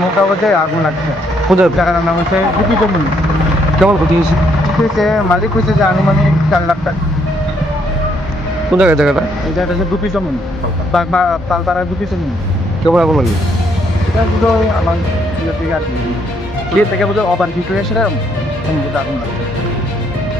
মোটা অবস্থায় আগুন লাগছে। কোথায়? টাকার নাম হচ্ছে রুপি কমুন কেমন ক্ষতি হয়েছে? হয়েছে মালিক হয়েছে যে আনুমানিক চার লাখ টাকা। কোন জায়গায় জায়গাটা এটা হচ্ছে রুপি কমুন তালপাড়া রুপি কমুন কেমন আগুন লাগল? এটা দুটো আমার থেকে আর কি। থেকে বোধ অবান ঠিক হয়ে সেটা সম্ভবত আগুন লাগছে